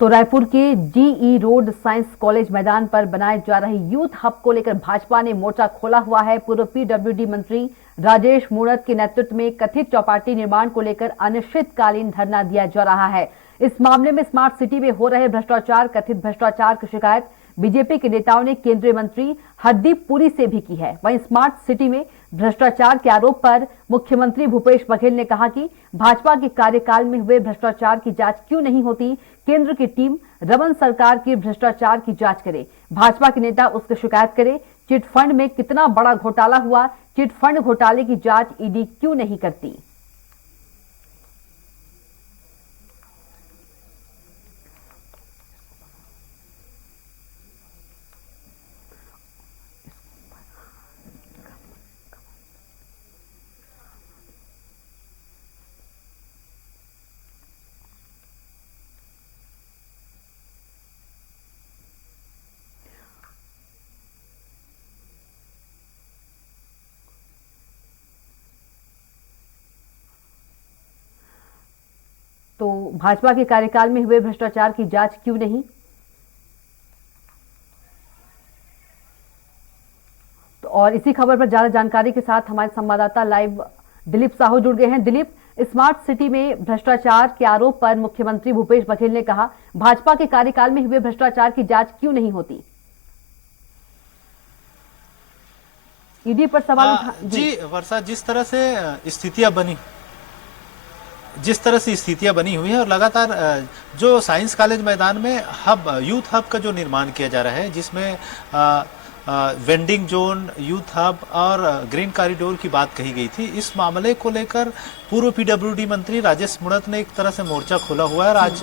तो रायपुर के GE road science college मैदान पर बनाए जा रहे यूथ हब को लेकर भाजपा ने मोर्चा खोला हुआ है। पूर्व पीडब्ल्यूडी मंत्री राजेश मूणत के नेतृत्व में कथित चौपाटी निर्माण को लेकर अनिश्चितकालीन धरना दिया जा रहा है। इस मामले में स्मार्ट सिटी में हो रहे भ्रष्टाचार, कथित भ्रष्टाचार की शिकायत बीजेपी के नेताओं ने केंद्रीय मंत्री हरदीप पुरी से भी की है। वहीं स्मार्ट सिटी में भ्रष्टाचार के आरोप पर मुख्यमंत्री भूपेश बघेल ने कहा कि भाजपा के कार्यकाल में हुए भ्रष्टाचार की जांच क्यों नहीं होती। केंद्र की टीम रमन सरकार की भ्रष्टाचार की जांच करे, भाजपा के नेता उसकी शिकायत करे। चिट फंड में कितना बड़ा घोटाला हुआ, चिट फंड घोटाले की जांच ईडी क्यों नहीं करती। तो भाजपा के कार्यकाल में हुए भ्रष्टाचार की जांच क्यों नहीं। तो और इसी खबर पर ज्यादा जानकारी के साथ हमारे संवाददाता लाइव दिलीप साहू जुड़ गए हैं। दिलीप, स्मार्ट सिटी में भ्रष्टाचार के आरोप पर मुख्यमंत्री भूपेश बघेल ने कहा भाजपा के कार्यकाल में हुए भ्रष्टाचार की जांच क्यों नहीं होती। ईडी पर सवाल उठा जी वर्षा, जिस तरह से स्थितियां बनी हुई है और लगातार जो साइंस कॉलेज मैदान में यूथ हब का जो निर्माण किया जा रहा है, जिसमें वेंडिंग जोन, यूथ हब और ग्रीन कॉरिडोर की बात कही गई थी। इस मामले को लेकर पूर्व पीडब्ल्यूडी मंत्री राजेश मूणत ने एक तरह से मोर्चा खोला हुआ है और आज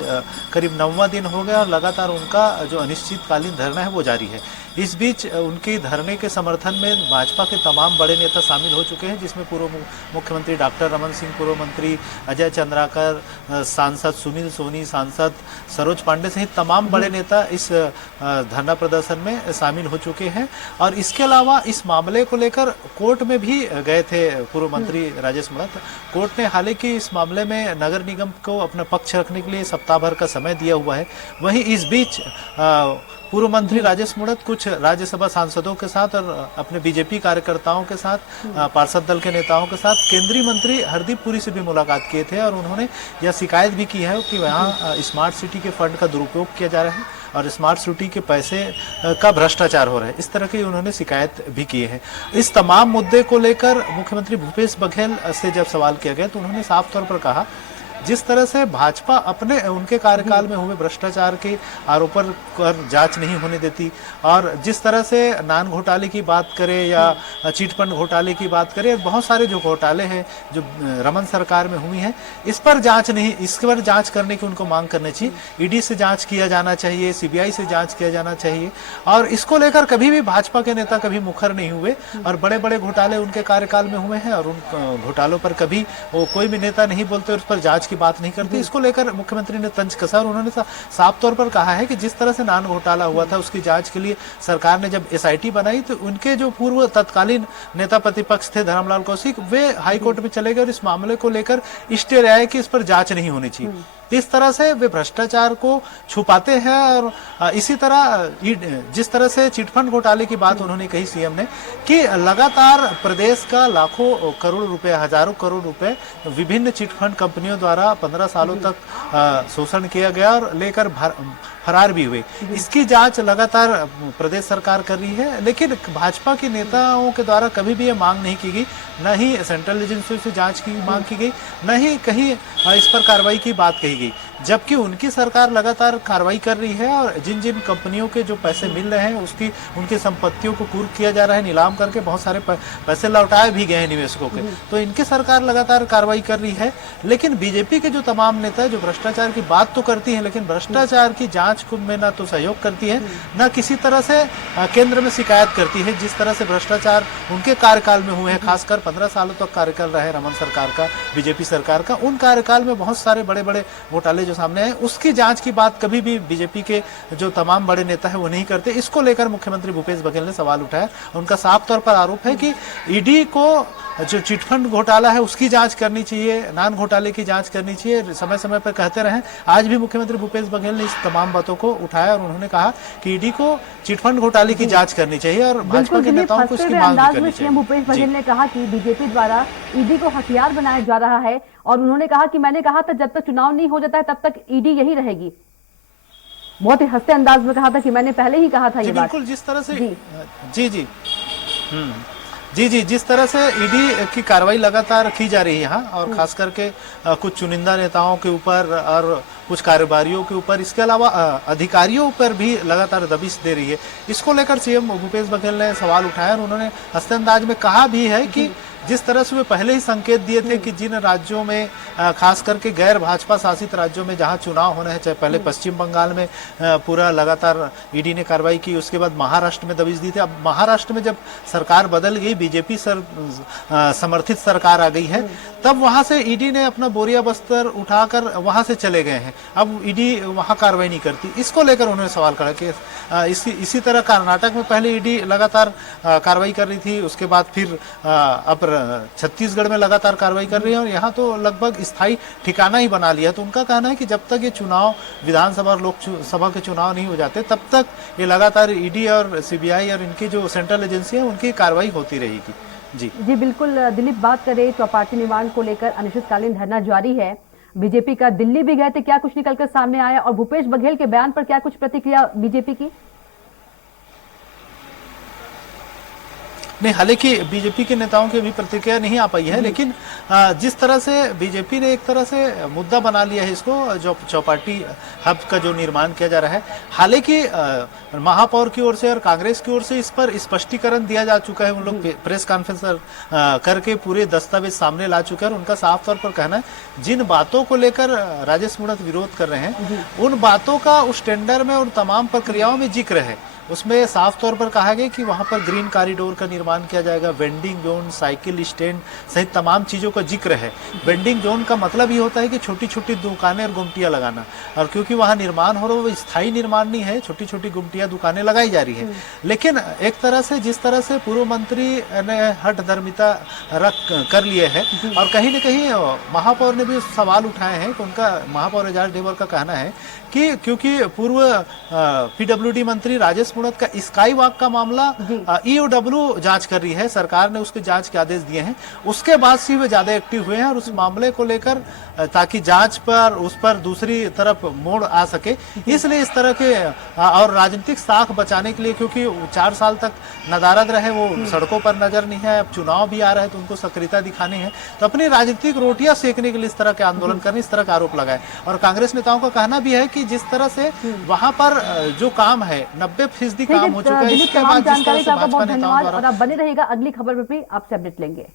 करीब 9वां दिन हो गया और लगातार उनका जो अनिश्चितकालीन धरना है वो जारी है। इस बीच उनके धरने के समर्थन में भाजपा के तमाम बड़े नेता शामिल हो चुके हैं, जिसमें पूर्व मुख्यमंत्री डॉक्टर रमन सिंह, पूर्व मंत्री अजय चंद्राकर, सांसद सुनील सोनी, सांसद सरोज पांडे सहित तमाम बड़े नेता इस धरना प्रदर्शन में शामिल हो चुके हैं। और इसके अलावा इस मामले को लेकर कोर्ट में भी गए थे पूर्व मंत्री राजेश मूणत। कोर्ट ने हालांकि इस मामले में नगर निगम को अपना पक्ष रखने के लिए सप्ताह भर का समय दिया हुआ है। वहीं इस बीच पूर्व मंत्री राजेश मूणत कुछ राज्यसभा सांसदों के साथ और अपने बीजेपी कार्यकर्ताओं के साथ, पार्षद दल के नेताओं के साथ केंद्रीय मंत्री हरदीप पुरी से भी मुलाकात किए थे और उन्होंने यह शिकायत भी की है कि वहाँ स्मार्ट सिटी के फंड का दुरुपयोग किया जा रहा है और स्मार्ट सिटी के पैसे का भ्रष्टाचार हो रहा है। इस तरह की उन्होंने शिकायत भी की है। इस तमाम मुद्दे को लेकर मुख्यमंत्री भूपेश बघेल से जब सवाल किया गया तो उन्होंने साफ तौर पर कहा जिस तरह से भाजपा उनके कार्यकाल में हुए भ्रष्टाचार के आरोपों पर जांच नहीं होने देती और जिस तरह से नान घोटाले की बात करें या चिट फंड घोटाले की बात करें, बहुत सारे जो घोटाले हैं जो रमन सरकार में हुई हैं, इस पर जांच करने की उनको मांग करनी चाहिए। ईडी से जांच किया जाना चाहिए, सीबीआई से जांच किया जाना चाहिए और इसको लेकर कभी भी भाजपा के नेता कभी मुखर नहीं हुए और बड़े बड़े घोटाले उनके कार्यकाल में हुए हैं और उन घोटालों पर कभी कोई भी नेता नहीं बोलते, उस पर जांच बात नहीं करती। इसको लेकर मुख्यमंत्री ने तंज कसा और उन्होंने साफ तौर पर कहा है कि जिस तरह से नान घोटाला हुआ था उसकी जांच के लिए सरकार ने जब एसआईटी बनाई तो उनके जो पूर्व तत्कालीन नेता प्रतिपक्ष थे धर्मलाल कौशिक, वे हाईकोर्ट में चले गए और इस मामले को लेकर स्टे आए कि इस पर जांच नहीं होनी चाहिए। इस तरह से वे भ्रष्टाचार को छुपाते हैं और इसी तरह जिस तरह से चिटफंड घोटाले की बात उन्होंने कही सीएम ने कि लगातार प्रदेश का लाखों करोड़ रुपए, हजारों करोड़ रुपए विभिन्न चिटफंड कंपनियों द्वारा 15 सालों तक शोषण किया गया और लेकर फरार भी हुए। इसकी जांच लगातार प्रदेश सरकार कर रही है, लेकिन भाजपा के नेताओं के द्वारा कभी भी ये मांग नहीं की गई, न ही सेंट्रल एजेंसी से जांच की मांग की गई, न ही कहीं इस पर कार्रवाई की बात कही गई, जबकि उनकी सरकार लगातार कार्रवाई कर रही है और जिन जिन कंपनियों के जो पैसे मिल रहे हैं उनकी संपत्तियों को कुर्क किया जा रहा है, नीलाम करके बहुत सारे पैसे लौटाए भी गए हैं निवेशकों के, तो इनकी सरकार लगातार कार्रवाई कर रही है। लेकिन बीजेपी के जो तमाम नेता जो भ्रष्टाचार की बात तो करती है लेकिन भ्रष्टाचार की जांच में ना तो सहयोग करती है, न किसी तरह से केंद्र में शिकायत करती है। जिस तरह से भ्रष्टाचार उनके कार्यकाल में हुए हैं, खासकर 15 सालों तक कार्यकाल रहे रमन सरकार का, बीजेपी सरकार का, उन कार्यकाल में बहुत सारे बड़े बड़े घोटाले जो सामने आए उसकी जांच की बात कभी भी बीजेपी के जो तमाम बड़े नेता है वो नहीं करते। इसको लेकर मुख्यमंत्री भूपेश बघेल ने सवाल उठाया। उनका साफ तौर पर आरोप है कि ईडी को जो चिटफंड घोटाला है उसकी जांच करनी चाहिए, नान घोटाले की जांच करनी चाहिए, समय समय पर कहते रहे। आज भी मुख्यमंत्री भूपेश बघेल ने इस तमाम बातों को उठाया और उन्होंने कहा कि ईडी को चिटफंड घोटाले की जांच करनी चाहिए और भाजपा के नेताओं को इसकी मांग भी करनी चाहिए। भूपेश बघेल ने कहा कि बीजेपी द्वारा ईडी को हथियार बनाया जा रहा है और उन्होंने कहा कि मैंने कहा था जब तक चुनाव नहीं हो जाता है तब तक ईडी यही रहेगी। बहुत ही हंसते अंदाज में कहा था कि मैंने पहले ही कहा था ये बात। बिल्कुल, जिस तरह से जी, जिस तरह से ईडी की कार्रवाई लगातार की जा रही है यहाँ और खास करके कुछ चुनिंदा नेताओं के ऊपर और कुछ कारोबारियों के ऊपर, इसके अलावा अधिकारियों पर भी लगातार दबिश दे रही है। इसको लेकर सीएम भूपेश बघेल ने सवाल उठाया और उन्होंने हंसते अंदाज में कहा भी है कि जिस तरह से वे पहले ही संकेत दिए थे कि जिन राज्यों में खास करके गैर भाजपा शासित राज्यों में जहां चुनाव होने हैं, चाहे पहले पश्चिम बंगाल में पूरा लगातार ईडी ने कार्रवाई की, उसके बाद महाराष्ट्र में दबिश दी थी। अब महाराष्ट्र में जब सरकार बदल गई, बीजेपी समर्थित सरकार आ गई है, तब वहां से ईडी ने अपना बोरिया बस्तर उठाकर वहां से चले गए हैं। अब ईडी वहां कार्रवाई नहीं करती। इसको लेकर उन्होंने सवाल करा कि इसी तरह कर्नाटक में पहले ईडी लगातार कार्रवाई कर रही थी, उसके बाद फिर अब छत्तीसगढ़ में लगातार कार्रवाई कर रही है और यहाँ तो लगभग स्थायी ठिकाना ही बना लिया। तो उनका कहना है कि जब तक ये चुनाव विधानसभा और लोकसभा के चुनाव नहीं हो जाते तब तक ये लगातार ईडी और सीबीआई और इनकी जो सेंट्रल एजेंसी है उनकी कार्रवाई होती रहेगी। जी बिल्कुल दिलीप, बात करें चौपाटी निर्माण को लेकर अनिश्चितकालीन धरना जारी है। बीजेपी का दिल्ली भी गए थे, क्या कुछ निकलकर सामने आया और भूपेश बघेल के बयान पर क्या कुछ प्रतिक्रिया बीजेपी की? नहीं, हालांकि बीजेपी के नेताओं की भी प्रतिक्रिया नहीं आ पाई है, लेकिन जिस तरह से बीजेपी ने एक तरह से मुद्दा बना लिया है इसको, जो चौपाटी हब का जो निर्माण किया जा रहा है, हालांकि महापौर की ओर से और कांग्रेस की ओर से इस पर स्पष्टीकरण दिया जा चुका है। उन लोग प्रेस कॉन्फ्रेंस करके पूरे दस्तावेज सामने ला चुके हैं और उनका साफ तौर पर कहना है जिन बातों को लेकर राजेश मूणत विरोध कर रहे हैं उन बातों का उस टेंडर में उन तमाम प्रक्रियाओं में जिक्र है। उसमें साफ तौर पर कहा गया कि वहां पर ग्रीन कॉरिडोर का निर्माण किया जाएगा, वेंडिंग जोन, साइकिल स्टैंड सहित तमाम चीजों का जिक्र है। वेंडिंग जोन का मतलब ये होता है कि छोटी छोटी दुकानें और गुमटियां लगाना, और क्योंकि वहां निर्माण हो रहा है वो स्थायी निर्माण नहीं है, छोटी छोटी गुमटियां दुकानें लगाई जा रही है। लेकिन एक तरह से जिस तरह से पूर्व मंत्री ने हठ धर्मिता रख कर लिए है और कहीं न कहीं महापौर ने भी सवाल उठाए हैं, उनका महापौर एजाज ढेबर का कहना है कि क्योंकि पूर्व पीडब्ल्यूडी मंत्री राजेश मूणत का स्काई वॉक का मामला ईओडब्ल्यू जांच कर रही है, सरकार ने उसके जांच के आदेश दिए हैं, उसके बाद से वे ज्यादा एक्टिव हुए हैं और उस मामले को लेकर ताकि जांच पर उस पर दूसरी तरफ मोड़ आ सके, इसलिए इस तरह के और राजनीतिक साख बचाने के लिए, क्योंकि 4 साल तक नदारद रहे, वो सड़कों पर नजर नहीं है, अब चुनाव भी आ रहा है तो उनको सक्रियता दिखानी है, तो अपनी राजनीतिक रोटियां सेकने के लिए इस तरह के आंदोलन करने, इस तरह का आरोप लगाए। और कांग्रेस नेताओं का कहना भी है कि जिस तरह से वहां पर जो काम है 90% काम हो चुका है, इसके बाद जिस तरह से भाजपा नेताओं द्वारा। और आप बने रहेगा, अगली खबर पर भी आपसे अपडेट लेंगे।